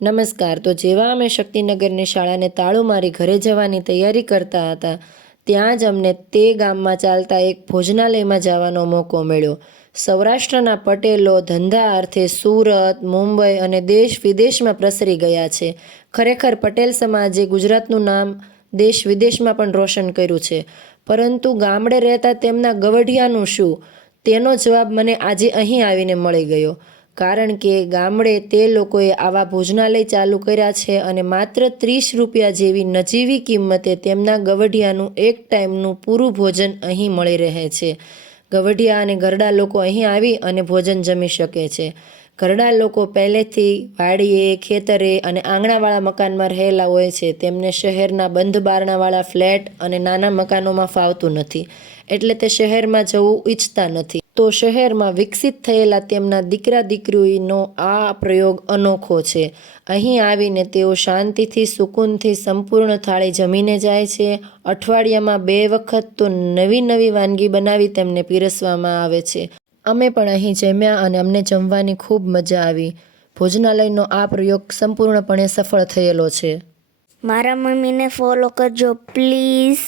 નમસ્કાર. તો જેવા અમે શક્તિનગરની શાળાને તાળું મારી ઘરે જવાની તૈયારી કરતા હતા, ત્યાં જ અમને તે ગામમાં ચાલતા એક ભોજનાલયમાં જવાનો મોકો મળ્યો. સૌરાષ્ટ્રના પટેલો ધંધા અર્થે સુરત, મુંબઈ અને દેશ વિદેશમાં પ્રસરી ગયા છે. ખરેખર પટેલ સમાજે ગુજરાતનું નામ દેશ વિદેશમાં પણ રોશન કર્યું છે. પરંતુ ગામડે રહેતા તેમના ગવઢિયાનું શું? તેનો જવાબ મને આજે અહીં આવીને મળી ગયો. કારણ કે ગામડે તે લોકોએ આવા ભોજનાલય ચાલુ કર્યા છે અને માત્ર 30 રૂપિયા જેવી નજીવી કિંમતે તેમના ગવઢિયાનું એક ટાઈમનું પૂરું ભોજન અહીં મળી રહે છે. ગવઢિયા અને ઘરડા લોકો અહીં આવી અને ભોજન જમી શકે છે. ઘરડા લોકો પહેલેથી વાડીએ, ખેતરે અને આંગણાવાળા મકાનમાં રહેલા હોય છે. તેમને શહેરના બંધ બારણાવાળા ફ્લેટ અને નાના મકાનોમાં ફાવતું નથી, એટલે તે શહેરમાં જવું ઈચ્છતા નથી. તો શહેરમાં વિકસિત થયેલા તેમના દીકરા દીકરીનો આ પ્રયોગ અનોખો છે. અહીં આવીને તેઓ શાંતિથી, સુકૂનથી સંપૂર્ણ થાળી જમીને જાય છે. અઠવાડિયામાં 2 વખત તો નવી નવી વાનગી બનાવી તેમને પીરસવામાં આવે છે. અમે પણ અહીં જમ્યા અને અમને જમવાની ખૂબ મજા આવી. ભોજનાલયનો આ પ્રયોગ સંપૂર્ણપણે સફળ થયેલો છે. મારા મમ્મીને ફોલો કરજો પ્લીઝ.